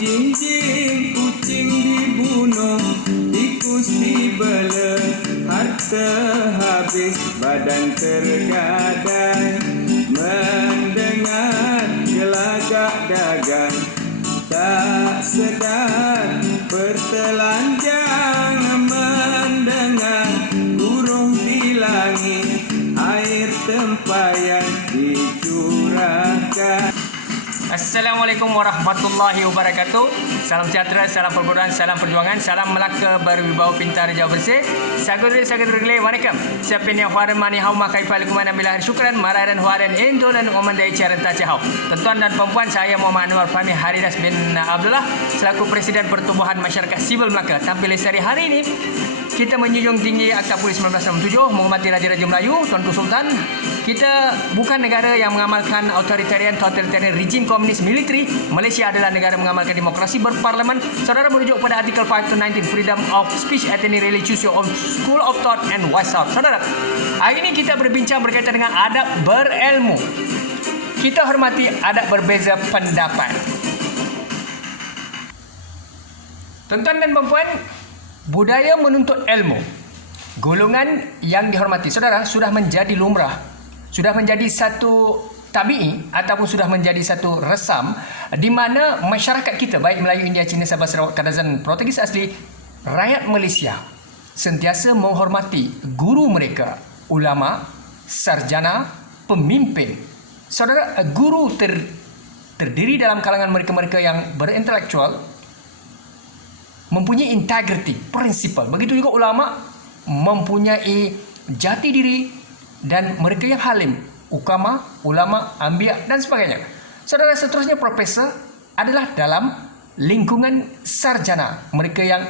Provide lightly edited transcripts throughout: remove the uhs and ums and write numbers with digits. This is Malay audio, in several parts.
dijinjing, kucing dibunuh, tikus dibela, harta habis, badan tergadai. Mendengar gelagak dagang, tak sedar bertelanjang. Mendengar burung di langit, air tempayan dicurahkan. Assalamualaikum warahmatullahi wabarakatuh. Salam sejahtera, salam perburuan, salam perjuangan, salam Melaka berwibawa pintar jauh bersih. Saudara-saudara gelai, waalaikum. Siapa yang huaran mani hau makai falikum ana bilah syukran maradan huaran indo dan umandai cara tacahau. Tuan dan perempuan, saya Muhammad Anwar Fahmi Haridas bin Abdullah selaku Presiden Pertubuhan Masyarakat Sivil Melaka. Tampil sehari hari ini kita menjunjung tinggi Akta Polis 1967, menghormati Raja-Raja Melayu, Tuanku Sultan. Kita bukan negara yang mengamalkan authoritarian totalitarian regime komunis militeri. Malaysia adalah negara mengamalkan demokrasi berparlimen. Saudara merujuk pada artikel 5 to 19 freedom of speech at any really choose your own school of thought and wise out. Saudara, hari ini kita berbincang berkaitan dengan adab berilmu. Kita hormati adab berbeza pendapat. Tuan-tuan dan puan-puan, budaya menuntut ilmu, golongan yang dihormati, saudara, sudah menjadi lumrah, sudah menjadi satu tabi'i ataupun sudah menjadi satu resam di mana masyarakat kita, baik Melayu, India, Cina, Sabah, Sarawak, Kadazan, Portugis asli, rakyat Malaysia sentiasa menghormati guru mereka, ulama, sarjana, pemimpin. Saudara, guru terdiri dalam kalangan mereka-mereka yang berintelektual, mempunyai integriti, prinsipal. Begitu juga ulama mempunyai jati diri dan mereka yang halim, ukama, ulama, anbiya dan sebagainya. Saudara, seterusnya profesor adalah dalam lingkungan sarjana, mereka yang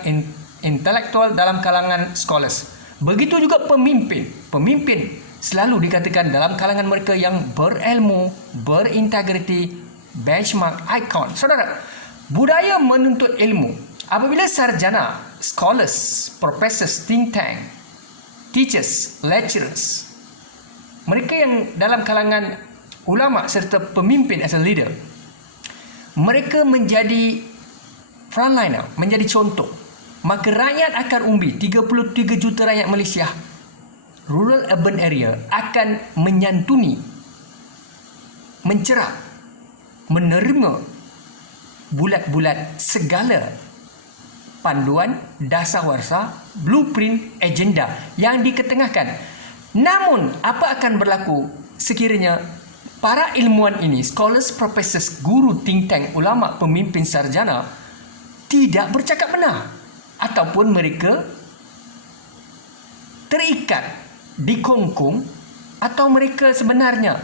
intelektual dalam kalangan scholars. Begitu juga pemimpin. Pemimpin selalu dikatakan dalam kalangan mereka yang berilmu, berintegriti, benchmark, ikon. Saudara, budaya menuntut ilmu. Apabila sarjana, scholars, professors, think tank, teachers, lecturers, mereka yang dalam kalangan ulama serta pemimpin as a leader, mereka menjadi frontliner, menjadi contoh, maka rakyat akan umbi, 33 juta rakyat Malaysia, rural urban area, akan menyantuni, mencerah, menerima bulat-bulat segala panduan, dasawarsa, blueprint, agenda yang diketengahkan. Namun, apa akan berlaku sekiranya para ilmuwan ini, scholars, professors, guru, think tank, ulama, pemimpin, sarjana, tidak bercakap benar ataupun mereka terikat, dikongkong, atau mereka sebenarnya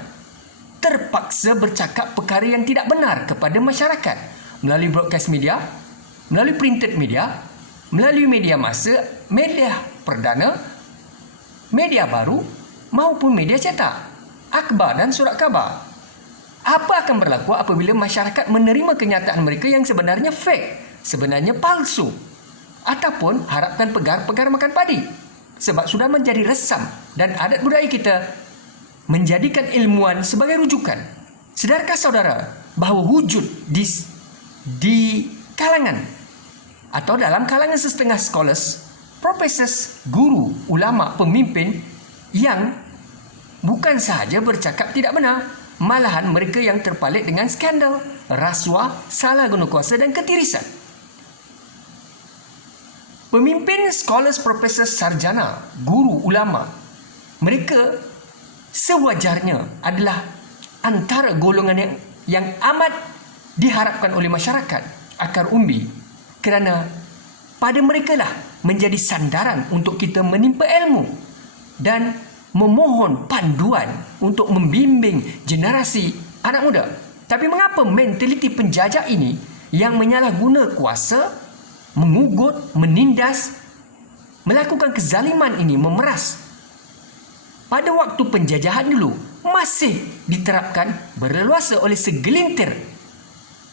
terpaksa bercakap perkara yang tidak benar kepada masyarakat melalui broadcast media, melalui printed media, melalui media massa, media perdana, media baru maupun media cetak, akhbar dan surat khabar. Apa akan berlaku apabila masyarakat menerima kenyataan mereka yang sebenarnya fake, sebenarnya palsu, ataupun harapkan pegar makan padi? Sebab sudah menjadi resam dan adat budaya kita menjadikan ilmuwan sebagai rujukan. Sedarkah saudara bahawa wujud di kalangan atau dalam kalangan setengah scholars, professors, guru, ulama, pemimpin yang bukan sahaja bercakap tidak benar, malahan mereka yang terpalit dengan skandal, rasuah, salah guna kuasa dan ketirisan. Pemimpin, scholars, professors, sarjana, guru, ulama, mereka sewajarnya adalah antara golongan yang amat diharapkan oleh masyarakat akar umbi, kerana pada mereka lah menjadi sandaran untuk kita menimpa ilmu dan memohon panduan untuk membimbing generasi anak muda. Tapi mengapa mentaliti penjajah ini yang menyalahguna kuasa, mengugut, menindas, melakukan kezaliman ini, memeras, pada waktu penjajahan dulu masih diterapkan berleluasa oleh segelintir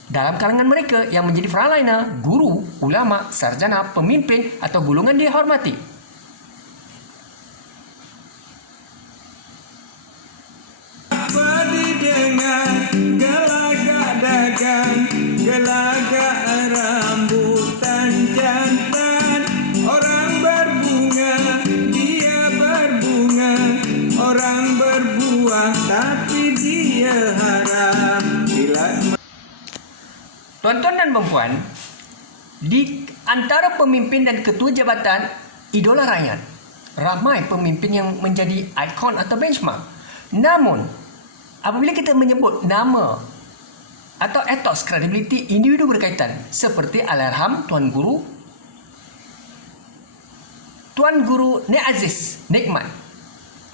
dalam kalangan mereka yang menjadi frontliner, guru, ulama, sarjana, pemimpin atau golongan dihormati. Apa didengar gelagak dagang, gelagak uang tapi dia harap silat. Tuan-tuan dan puan-puan, di antara pemimpin dan ketua jabatan idola rakyat, ramai pemimpin yang menjadi ikon atau benchmark. Namun, apabila kita menyebut nama atau etos kredibiliti individu berkaitan seperti Allahyarham Tuan Guru Nik Aziz Nikmat,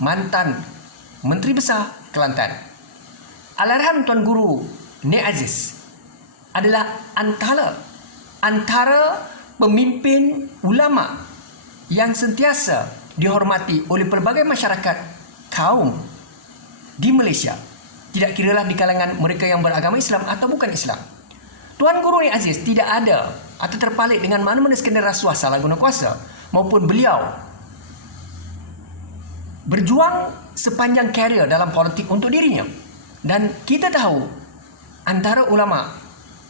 mantan Menteri Besar Kelantan. Allahyarham Tuan Guru Nik Aziz adalah antara pemimpin ulama yang sentiasa dihormati oleh pelbagai masyarakat kaum di Malaysia, tidak kiralah di kalangan mereka yang beragama Islam atau bukan Islam. Tuan Guru Nik Aziz tidak ada atau terpalit dengan mana-mana skandal rasuah, salah guna kuasa, maupun beliau berjuang sepanjang karier dalam politik untuk dirinya. Dan kita tahu antara ulama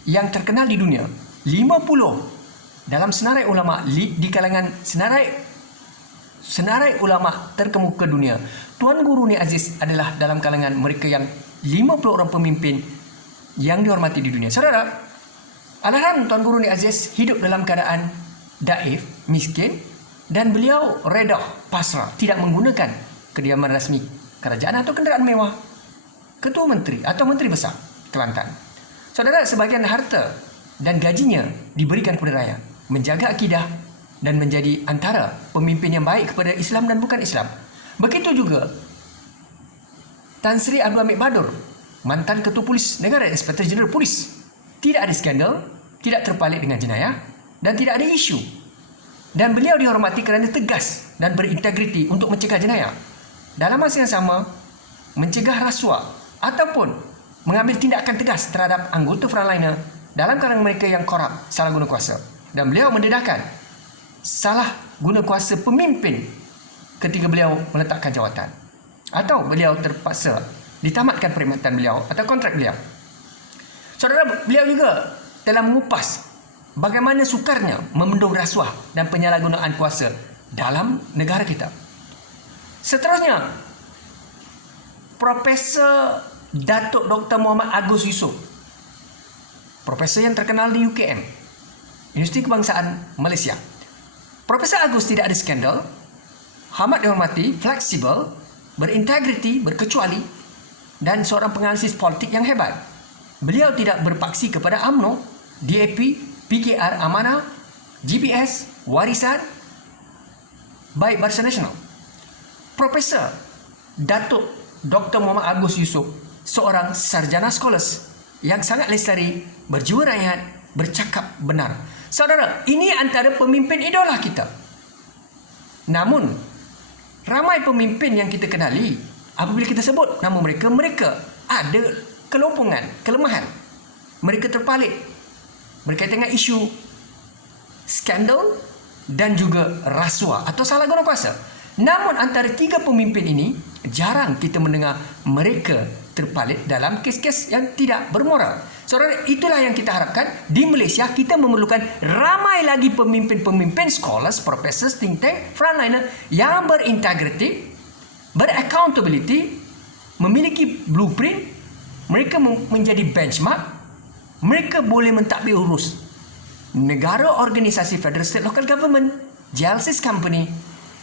yang terkenal di dunia, 50 dalam senarai ulama di kalangan senarai ulama terkemuka dunia, Tuan Guru Nik Aziz adalah dalam kalangan mereka yang 50 orang pemimpin yang dihormati di dunia. Saudara, Allahyarham Tuan Guru Nik Aziz hidup dalam keadaan daif, miskin, dan beliau redah, pasrah, tidak menggunakan kediaman rasmi kerajaan atau kenderaan mewah. Ketua Menteri atau Menteri Besar Kelantan. Saudara, sebahagian harta dan gajinya diberikan kepada rakyat, menjaga akidah dan menjadi antara pemimpin yang baik kepada Islam dan bukan Islam. Begitu juga Tan Sri Abdul Hamid Badur, mantan Ketua Polis Negara, Inspektor Jeneral Polis. Tidak ada skandal, tidak terpalit dengan jenayah, dan tidak ada isu. Dan beliau dihormati kerana tegas dan berintegriti untuk mencegah jenayah. Dalam masa yang sama, mencegah rasuah ataupun mengambil tindakan tegas terhadap anggota frontliner dalam kalangan mereka yang korup, salah guna kuasa. Dan beliau mendedahkan salah guna kuasa pemimpin ketika beliau meletakkan jawatan, atau beliau terpaksa ditamatkan perkhidmatan beliau atau kontrak beliau. Saudara, beliau juga telah mengupas bagaimana sukarnya membendung rasuah dan penyalahgunaan kuasa dalam negara kita. Seterusnya, Profesor Datuk Dr. Muhammad Agus Yusof, profesor yang terkenal di UKM, Universiti Kebangsaan Malaysia. Profesor Agus tidak ada skandal, amat dihormati, fleksibel, berintegriti, berkecuali, dan seorang penganalisis politik yang hebat. Beliau tidak berpaksi kepada UMNO, DAP, PKR, Amanah, GPS, Warisan, baik Barisan Nasional. Profesor Datuk Dr. Muhammad Agus Yusof, seorang sarjana scholars yang sangat lestari, berjiwa rakyat, bercakap benar. Saudara, ini antara pemimpin idola kita. Namun, ramai pemimpin yang kita kenali, apabila kita sebut nama mereka, mereka ada kelemahan. Mereka terpalit berkaitan dengan isu skandal dan juga rasuah atau salah guna kuasa. Namun antara tiga pemimpin ini, jarang kita mendengar mereka terpalit dalam kes-kes yang tidak bermoral. Saudara, itulah yang kita harapkan. Di Malaysia, kita memerlukan ramai lagi pemimpin-pemimpin, scholars, professors, think tank, frontliner yang berintegriti, beraccountability, memiliki blueprint. Mereka menjadi benchmark. Mereka boleh mentadbir urus negara, organisasi, federal, state, local government, JLC's company.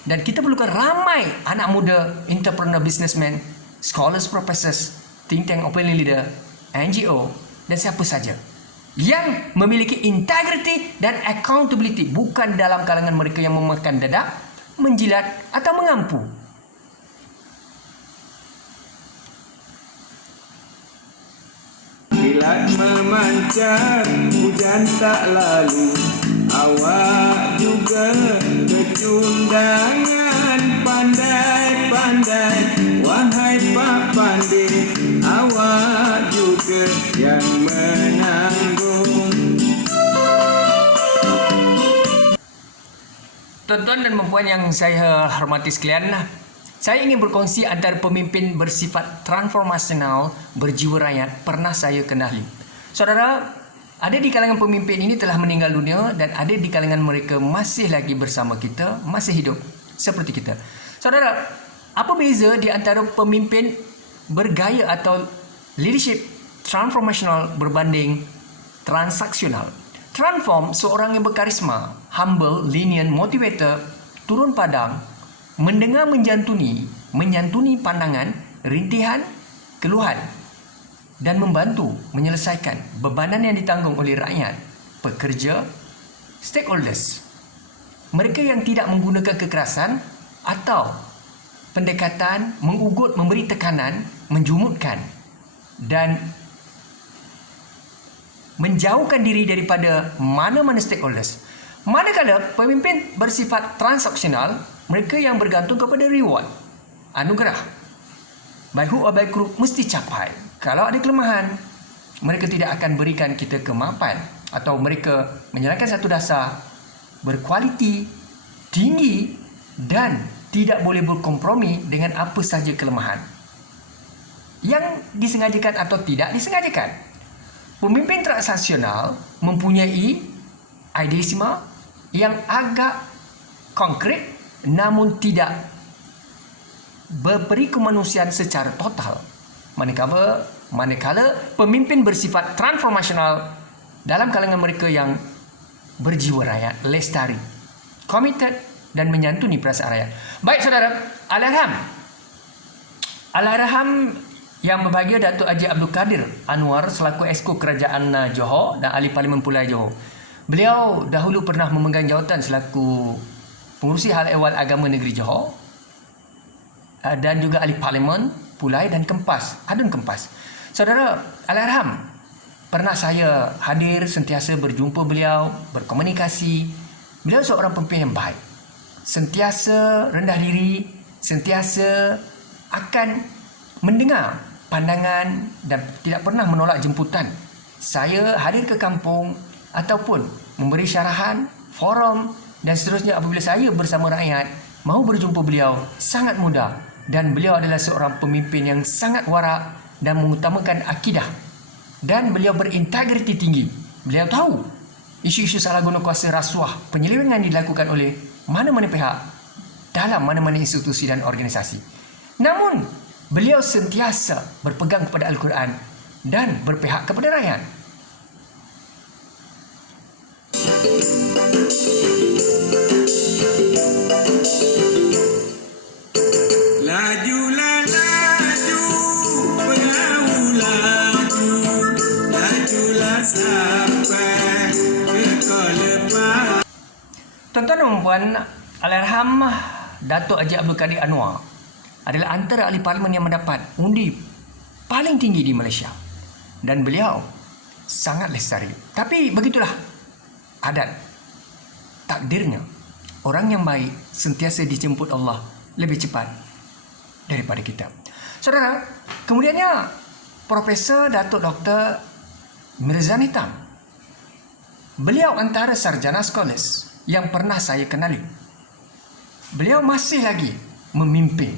Dan kita perlukan ramai anak muda, entrepreneur, businessman, scholars, professors, think tank, opinion leader, NGO, dan siapa saja yang memiliki integrity dan accountability, bukan dalam kalangan mereka yang memakan dadak, menjilat atau mengampu. Kilat memancar, hujan tak lalu, awak juga kecundangan. Pandai-pandai, wahai Pak Pandai, awak juga yang menanggung. Tuan-tuan dan puan yang saya hormati sekalian, saya ingin berkongsi antara pemimpin bersifat transformasional, berjiwa rakyat pernah saya kenali. Saudara, ada di kalangan pemimpin ini telah meninggal dunia dan ada di kalangan mereka masih lagi bersama kita, masih hidup seperti kita. Saudara, apa beza di antara pemimpin bergaya atau leadership transformational berbanding transaksional. Transform seorang yang berkarisma, humble, lenient, motivator, turun padang, mendengar, menyantuni pandangan, rintihan, keluhan dan membantu menyelesaikan bebanan yang ditanggung oleh rakyat, pekerja, stakeholders. Mereka yang tidak menggunakan kekerasan atau pendekatan mengugut, memberi tekanan, menjumutkan dan menjauhkan diri daripada mana-mana stakeholders. Manakala pemimpin bersifat transaksional, mereka yang bergantung kepada reward, anugerah, by hook or by crook mesti capai. Kalau ada kelemahan, mereka tidak akan berikan kita kemapan, atau mereka menyalahkan satu dasar berkualiti tinggi dan tidak boleh berkompromi dengan apa sahaja kelemahan yang disengajakan atau tidak disengajakan. Pemimpin transaksional mempunyai idealisme yang agak konkret namun tidak berperi kemanusiaan secara total. Manakala pemimpin bersifat transformasional dalam kalangan mereka yang berjiwa rakyat, lestari, committed dan menyantuni perasaan rakyat. Baik saudara, Allahyarham yang berbahagia Datuk Haji Abdul Kadir Anwar selaku Exco Kerajaan Johor dan Ahli Parlimen Pulai Johor. Beliau dahulu pernah memegang jawatan selaku Pengurusi Hal Ehwal Agama Negeri Johor dan juga Ahli Parlimen Pulai dan Kempas, Adun Kempas. Saudara, Allahyarham pernah saya hadir, sentiasa berjumpa beliau, berkomunikasi. Beliau seorang pemimpin yang baik, sentiasa rendah diri, sentiasa akan mendengar pandangan dan tidak pernah menolak jemputan saya hadir ke kampung ataupun memberi syarahan, forum dan seterusnya. Apabila saya bersama rakyat mahu berjumpa beliau, sangat mudah. Dan beliau adalah seorang pemimpin yang sangat warak dan mengutamakan akidah, dan beliau berintegriti tinggi. Beliau tahu isu-isu salah guna kuasa, rasuah, penyelewengan dilakukan oleh mana-mana pihak dalam mana-mana institusi dan organisasi. Namun beliau sentiasa berpegang kepada Al-Quran dan berpihak kepada rakyat. Lajulah laju, perahu laju, lajulah sampai ke lepas. Tuan-tuan dan puan, Allahyarham Datuk Haji Abdul Kadir Anwar adalah antara ahli parlimen yang mendapat undi paling tinggi di Malaysia. Dan beliau sangat lestari. Tapi begitulah adat, takdirnya. Orang yang baik sentiasa dijemput Allah lebih cepat daripada kita. Saudara, kemudiannya Profesor Datuk Dr. Mirzan Hitam. Beliau antara sarjana scholars yang pernah saya kenali. Beliau masih lagi memimpin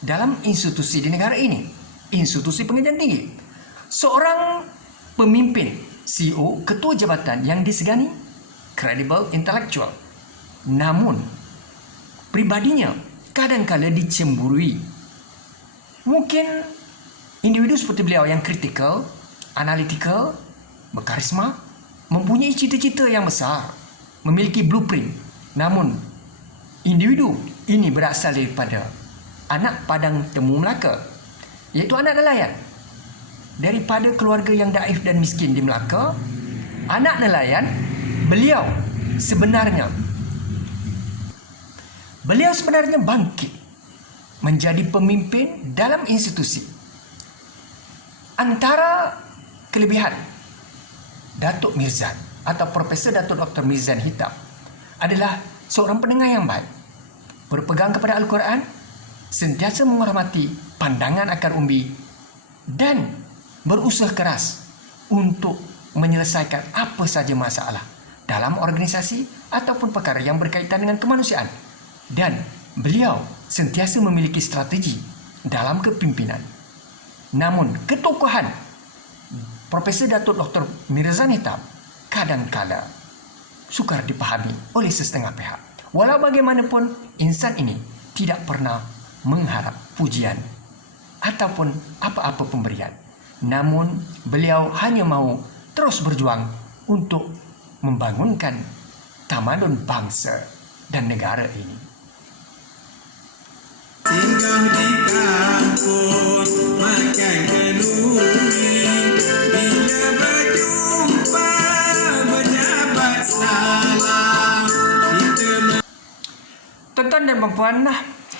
dalam institusi di negara ini, institusi pengajian tinggi. Seorang pemimpin, CEO, ketua jabatan yang disegani, credible, intellectual. Namun, pribadinya kadang-kala dicemburui. Mungkin individu seperti beliau yang kritikal, analytical, berkarisma, mempunyai cita-cita yang besar, memiliki blueprint. Namun, individu ini berasal daripada anak padang temu Melaka, iaitu anak nelayan. Daripada keluarga yang daif dan miskin di Melaka, anak nelayan, beliau sebenarnya bangkit menjadi pemimpin dalam institusi. Antara kelebihan Datuk Mirzan atau Profesor Datuk Dr. Mirzan Hitam adalah seorang pendengar yang baik, berpegang kepada Al-Quran, sentiasa menghormati pandangan akar umbi dan berusaha keras untuk menyelesaikan apa saja masalah dalam organisasi ataupun perkara yang berkaitan dengan kemanusiaan. Dan beliau sentiasa memiliki strategi dalam kepimpinan. Namun ketokohan Profesor Datuk Dr. Mirzan Hitam kadang-kala sukar dipahami oleh setengah pihak. Walau bagaimanapun, insan ini tidak pernah mengharap pujian ataupun apa-apa pemberian. Namun, beliau hanya mahu terus berjuang untuk membangunkan tamadun bangsa dan negara ini. Singgah di kampung makan kenduri, bila berjumpa menjabat salam kita. Tuan-tuan dan puan-puan,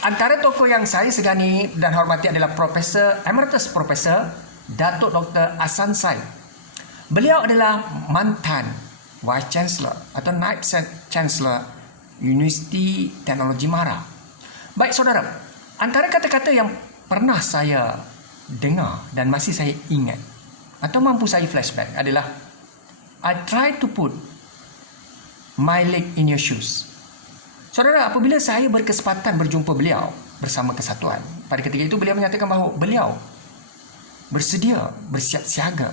antara tokoh yang saya segani dan hormati adalah Profesor Emeritus Profesor Datuk Dr. Ahsan Said. Beliau adalah mantan Vice Chancellor atau Naib Chancellor Universiti Teknologi Mara. Baik saudara, antara kata-kata yang pernah saya dengar dan masih saya ingat atau mampu saya flashback adalah I try to put my leg in your shoes. Saudara, apabila saya berkesempatan berjumpa beliau bersama Kesatuan, pada ketika itu beliau menyatakan bahawa beliau bersedia bersiap siaga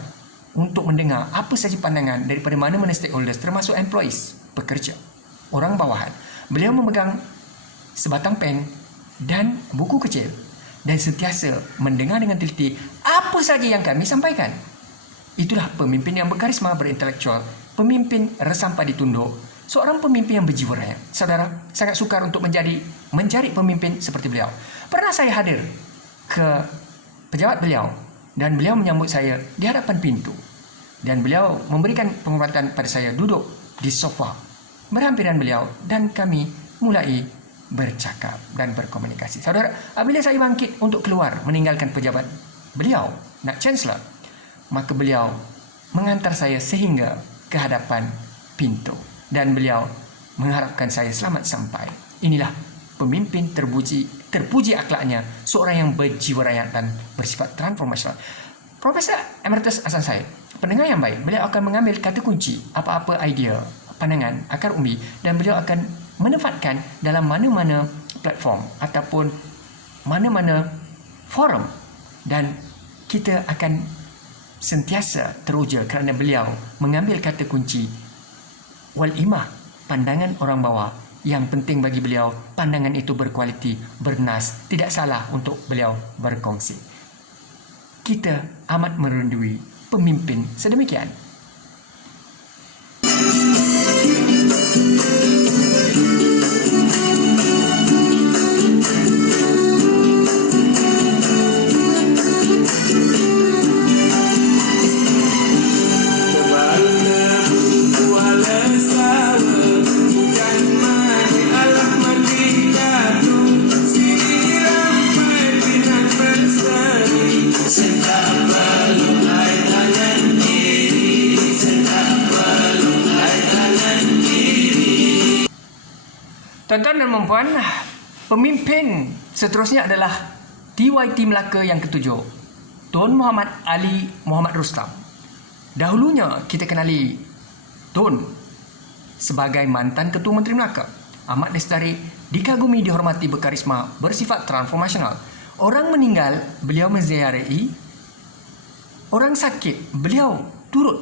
untuk mendengar apa sahaja pandangan daripada mana-mana stakeholders termasuk employees, pekerja, orang bawahan. Beliau memegang sebatang pen dan buku kecil dan sentiasa mendengar dengan teliti apa sahaja yang kami sampaikan. Itulah pemimpin yang berkarisma, berintelektual, pemimpin resam padi tunduk, seorang pemimpin yang berjiwa rakyat. Saudara, sangat sukar untuk mencari pemimpin seperti beliau. Pernah saya hadir ke pejabat beliau dan beliau menyambut saya di hadapan pintu. Dan beliau memberikan penghormatan pada saya duduk di sofa berhampiran beliau dan kami mulai bercakap dan berkomunikasi. Saudara, apabila saya bangkit untuk keluar meninggalkan pejabat beliau, nak Chancellor, maka beliau mengantar saya sehingga ke hadapan pintu dan beliau mengharapkan saya selamat sampai. Inilah pemimpin terpuji akhlaknya, seorang yang berjiwa rakyat dan bersifat transformasional. Profesor Emeritus Ahsan Said, pendengar yang baik, beliau akan mengambil kata kunci apa-apa idea, pandangan, akar umbi dan beliau akan menempatkan dalam mana-mana platform ataupun mana-mana forum dan kita akan sentiasa teruja kerana beliau mengambil kata kunci wal imah, pandangan orang bawah. Yang penting bagi beliau, pandangan itu berkualiti, bernas, tidak salah untuk beliau berkongsi. Kita amat merindui pemimpin sedemikian. Tuan-tuan dan puan-puan, pemimpin seterusnya adalah TYT Melaka yang ketujuh, Tun Muhammad Ali Muhammad Rustam. Dahulunya kita kenali Tun sebagai mantan Ketua Menteri Melaka. Amat lestari, dikagumi, dihormati, berkarisma, bersifat transformasional. Orang meninggal, beliau menziarahi. Orang sakit, beliau turut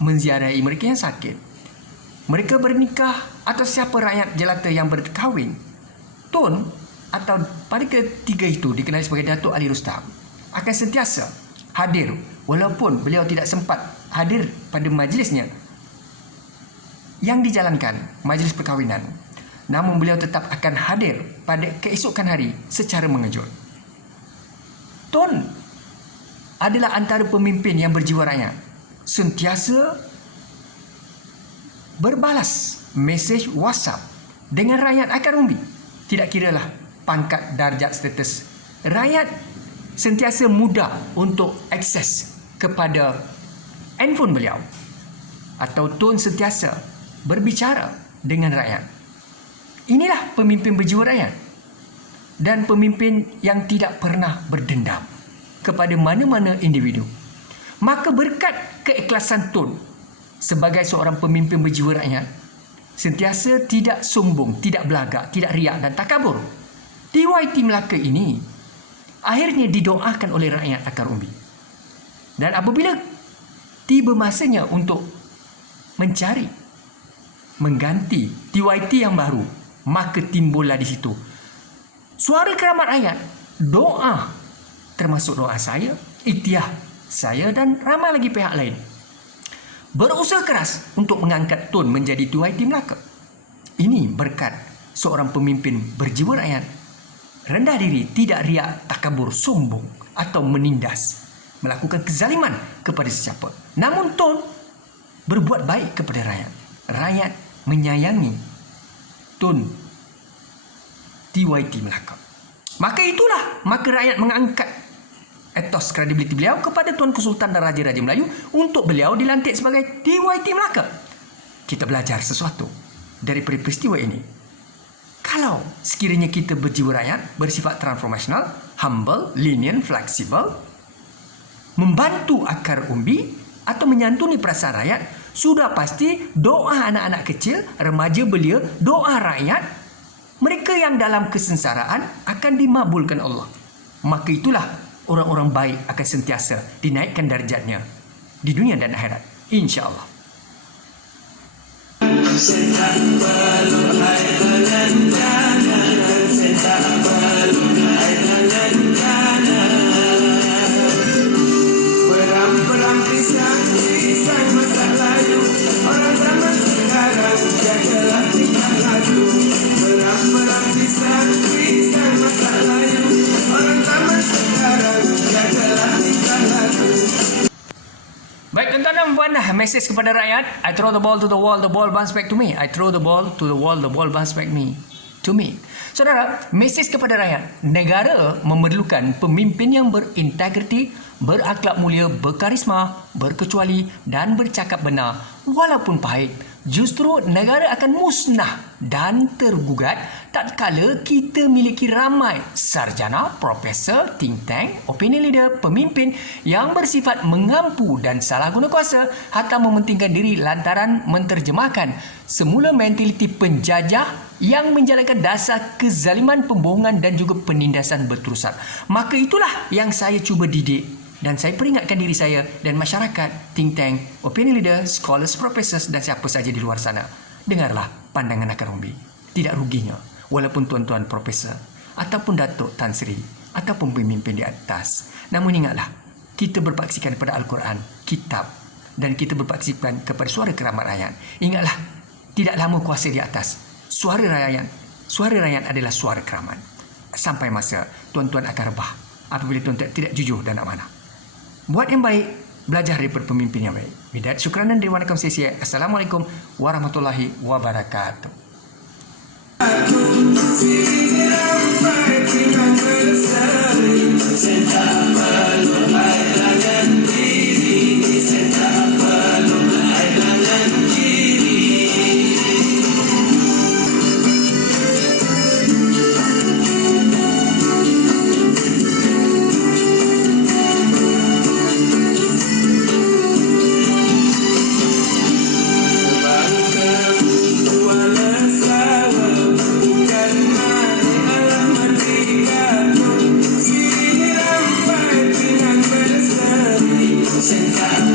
menziarahi mereka yang sakit. Mereka bernikah atau siapa rakyat jelata yang berkahwin, Tun atau pada ketiga itu dikenali sebagai Datuk Ali Rustam akan sentiasa hadir walaupun beliau tidak sempat hadir pada majlisnya yang dijalankan, majlis perkahwinan. Namun beliau tetap akan hadir pada keesokan hari secara mengejut. Tun adalah antara pemimpin yang berjiwa rakyat, sentiasa berbalas mesej WhatsApp dengan rakyat akar umbi. Tidak kiralah pangkat, darjat, status. Rakyat sentiasa mudah untuk akses kepada handphone beliau. Atau Tun sentiasa berbicara dengan rakyat. Inilah pemimpin berjiwa rakyat. Dan pemimpin yang tidak pernah berdendam kepada mana-mana individu. Maka berkat keikhlasan Tun sebagai seorang pemimpin berjiwa rakyat, sentiasa tidak sombong, tidak belagak, tidak riak dan takabur. TYT Melaka ini akhirnya didoakan oleh rakyat akar umbi. Dan apabila tiba masanya untuk mencari, mengganti TYT yang baru, maka timbullah di situ suara keramat rakyat, doa termasuk doa saya, ikhtiar saya dan ramai lagi pihak lain, berusaha keras untuk mengangkat Tun menjadi TYT Melaka. Ini berkat seorang pemimpin berjiwa rakyat, rendah diri, tidak riak, takabur, sombong atau menindas, melakukan kezaliman kepada sesiapa. Namun Tun berbuat baik kepada rakyat. Rakyat menyayangi Tun TYT Melaka. Maka rakyat mengangkat etos kredibiliti beliau kepada Tuan Kesultan dan Raja-Raja Melayu untuk beliau dilantik sebagai TYT Melaka. Kita belajar sesuatu dari peristiwa ini. Kalau sekiranya kita berjiwa rakyat, bersifat transformasional, humble, lenient, fleksibel, membantu akar umbi atau menyantuni perasaan rakyat, sudah pasti doa anak-anak kecil, remaja belia, doa rakyat, mereka yang dalam kesengsaraan akan dimabulkan Allah. Maka itulah orang-orang baik akan sentiasa dinaikkan darjatnya di dunia dan akhirat, insya-Allah. Beram-beram pisang masak layu, orang zaman sekarang jagalah tingkah laku. Beram-beram pisang masak layu, orang zaman sekarang jagalah tingkah laku. Baik tuan-tuan dan puan, mesej kepada rakyat. I throw the ball to the wall bounce back to me. I throw the ball to the wall bounce back to me. Saudara, mesej kepada rakyat. Negara memerlukan pemimpin yang berintegriti, berakhlak mulia, berkarisma, berkecuali dan bercakap benar. Walaupun pahit, justru negara akan musnah dan tergugat tak kala kita miliki ramai sarjana, profesor, think tank, opinion leader, pemimpin yang bersifat mengampu dan salah guna kuasa atau mementingkan diri lantaran menterjemahkan semula mentaliti penjajah yang menjalankan dasar kezaliman, pembohongan dan juga penindasan berterusan. Maka itulah yang saya cuba didik. Dan saya peringatkan diri saya dan masyarakat, think tank, opinion leader, scholars, professors dan siapa saja di luar sana. Dengarlah pandangan akar umbi. Tidak ruginya, walaupun tuan-tuan profesor, ataupun Datuk Tan Sri, ataupun pemimpin di atas. Namun ingatlah, kita berpaksikan kepada Al-Quran, kitab, dan kita berpaksikan kepada suara keramat rakyat. Ingatlah, tidak lama kuasa di atas. Suara rakyat adalah suara keramat. Sampai masa tuan-tuan akan rebah apabila tuan-tuan tidak jujur dan amanah. Buat yang baik, belajar daripada pemimpin yang baik. Bidat, syukran dan terima kasih. Assalamualaikum warahmatullahi wabarakatuh. Sentak